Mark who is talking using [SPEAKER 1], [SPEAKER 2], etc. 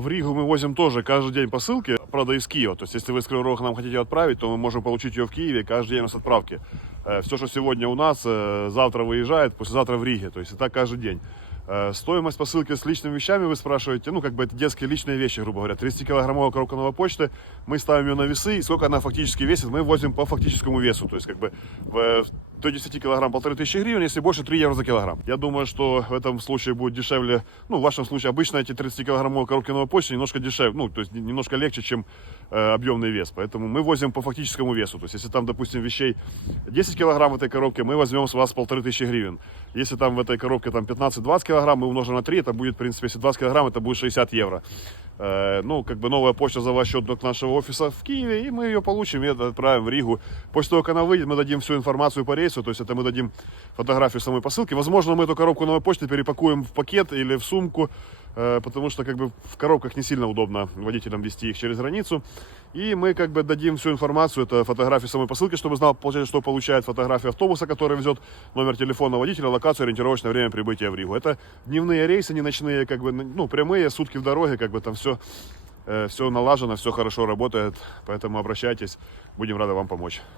[SPEAKER 1] В Ригу мы возим тоже каждый день посылки, правда, из Киева. То есть, если вы из Кривого нам хотите отправить, то мы можем получить ее в Киеве каждый день у нас отправки. Все, что сегодня у нас, э, завтра выезжает, послезавтра в Риге. То есть, и так каждый день. Э, Стоимость посылки с личными вещами, вы спрашиваете, ну, как бы это детские личные вещи, грубо говоря. 30-килограммовая коробка новой почты, мы ставим ее на весы, и сколько она фактически весит, мы возим по фактическому весу. То есть, как бы, в, до 10 килограмм полторы тысячи гривен, если больше 3 евро за килограмм. Я думаю, что в этом случае будет дешевле, ну, в вашем случае обычно эти 30-килограммовые коробки новой почты немножко дешевле, ну, то есть немножко легче, чем э, объемный вес. Поэтому мы возим по фактическому весу. То есть, если там, допустим, вещей 10 килограмм в этой коробке, мы возьмем с вас полторы тысячи гривен. Если там в этой коробке там 15-20 килограмм, мы умножим на 3, это будет, в принципе, если 20 килограмм, это будет 60 евро. Э, ну, как бы новая почта за ваш счет до нашего офиса в Киеве, и мы ее получим и отправим в Ригу. После того, как она выйдет, мы дадим всю информацию по рейсу, то есть это мы дадим фотографию самой посылки. Возможно, мы эту коробку новой почты перепакуем в пакет или в сумку, потому что как бы в коробках не сильно удобно водителям вести их через границу. И мы как бы дадим всю информацию, это фотографию самой посылки, чтобы знал, получается, что получает фотографию автобуса, который везет номер телефона водителя, локацию, ориентировочное время прибытия в Ригу. Это дневные рейсы, не ночные, как бы, ну, прямые, сутки в дороге, как бы там все, все налажено, все хорошо работает, поэтому обращайтесь, будем рады вам помочь.